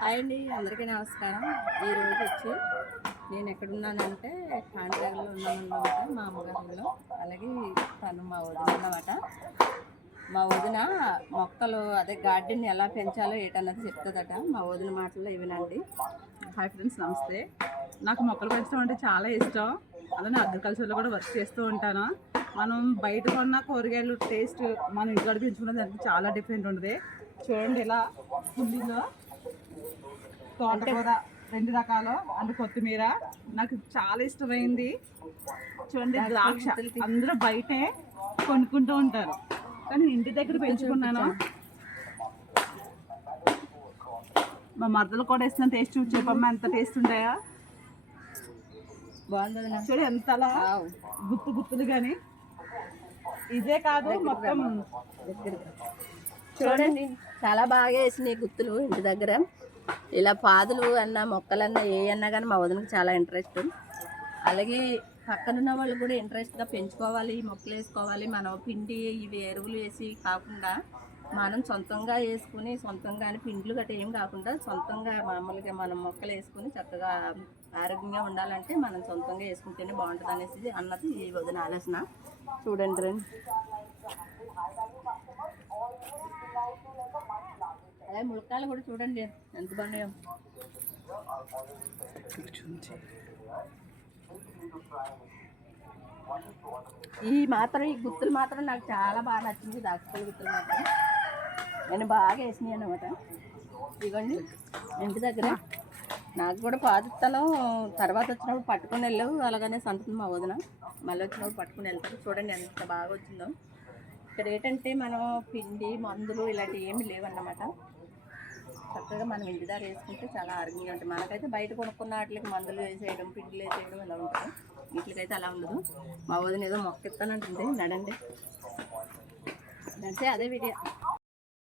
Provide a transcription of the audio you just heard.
Hi అండి, అందరికీ నమస్కారం. ఈరోజు వచ్చి నేను ఎక్కడున్నానంటే కాంట్రాక్ట్లో ఉన్నామన్నమాట, మా అమ్మగారిలో. అలాగే తను మా వదిన అన్నమాట. మా వదిన మొక్కలు అదే గార్డెన్ ఎలా పెంచాలో ఏటన్నది చెప్తుందట. మా వదిన మాటల్లో ఇవినండి. హాయ్ ఫ్రెండ్స్, నమస్తే. నాకు మొక్కలు పెంచడం అంటే చాలా ఇష్టం. అలానే అగ్రికల్చర్లో కూడా వర్క్ చేస్తూ ఉంటాను. మనం బయట కొన్న కూరగాయలు టేస్ట్ మన ఇంట్లో పెంచుకున్న దానికి చాలా డిఫరెంట్ ఉంటుంది. చూడండి, ఇలా కుండీలో తోటకూర 2 రకాలు అంటే కొత్తిమీర నాకు చాలా ఇష్టమైంది. చూడండి, ద్రాక్ష అందరూ బయటే కొనుక్కుంటూ ఉంటారు, కానీ ఇంటి దగ్గర పెంచుకున్నాను. మా మరదలు కూడా ఇస్తున్న టేస్ట్ చెప్పమ్మా, ఎంత టేస్ట్ ఉంటాయా? బాగుంటుంది. చూడు ఎంతలా గుత్తులు కానీ ఇదే కాదు మొత్తం. చూడండి, చాలా బాగా వేసినాయి గుత్తులు ఇంటి దగ్గర. ఇలా పాదులు అన్నా మొక్కలన్నా ఏ అన్నా కానీ మా వదినకి చాలా ఇంట్రెస్ట్. అలాగే పక్కనున్న వాళ్ళు కూడా ఇంట్రెస్ట్గా పెంచుకోవాలి, మొక్కలు వేసుకోవాలి. మనం పిండి ఇవి ఎరువులు వేసి కాకుండా మనం సొంతంగా వేసుకుని, సొంతంగానే పిండ్లు గట్రా ఏం కాకుండా సొంతంగా మామూలుగా మనం మొక్కలు వేసుకుని చక్కగా ఆరోగ్యంగా ఉండాలంటే మనం సొంతంగా వేసుకుంటేనే బాగుంటుంది అనేసి అన్నది ఈ వదిన ఆలోచన. చూడండి రండి. అదే ములక్కాయలు కూడా చూడండి ఎంత బాగున్నాయో. ఈ గుత్తులు మాత్రం నాకు చాలా బాగా నచ్చింది. దాచుకోవాలి గుత్తులు మాత్రం నేను బాగా వేసినాయి అన్నమాట. ఇదిగోండి ఇంటి దగ్గర నాకు కూడా పాతిస్తాను. తర్వాత వచ్చినప్పుడు పట్టుకొని వెళ్ళావు, అలాగనే సంతది మా వదిన. మళ్ళీ వచ్చినప్పుడు పట్టుకుని వెళ్తారు. చూడండి ఎంత బాగా వచ్చిందో. ఇక్కడ ఏంటంటే మనం పిండి మందులు ఇలాంటివి ఏమి లేవన్నమాట. చక్కగా మనం ఇంటి దగ్గర వేసుకుంటే చాలా ఆరోగ్యంగా ఉంటుంది. మనకైతే బయట కొనుక్కున్న వాటికి మందులు వేసేయడం, పిండిలు వేసేయడం ఇలా ఉంటుంది. వీటికైతే అలా ఉండదు. మా వదిన ఏదో మొక్క ఇస్తానంటుంది. నడండి నడిచే అదే వీడియో.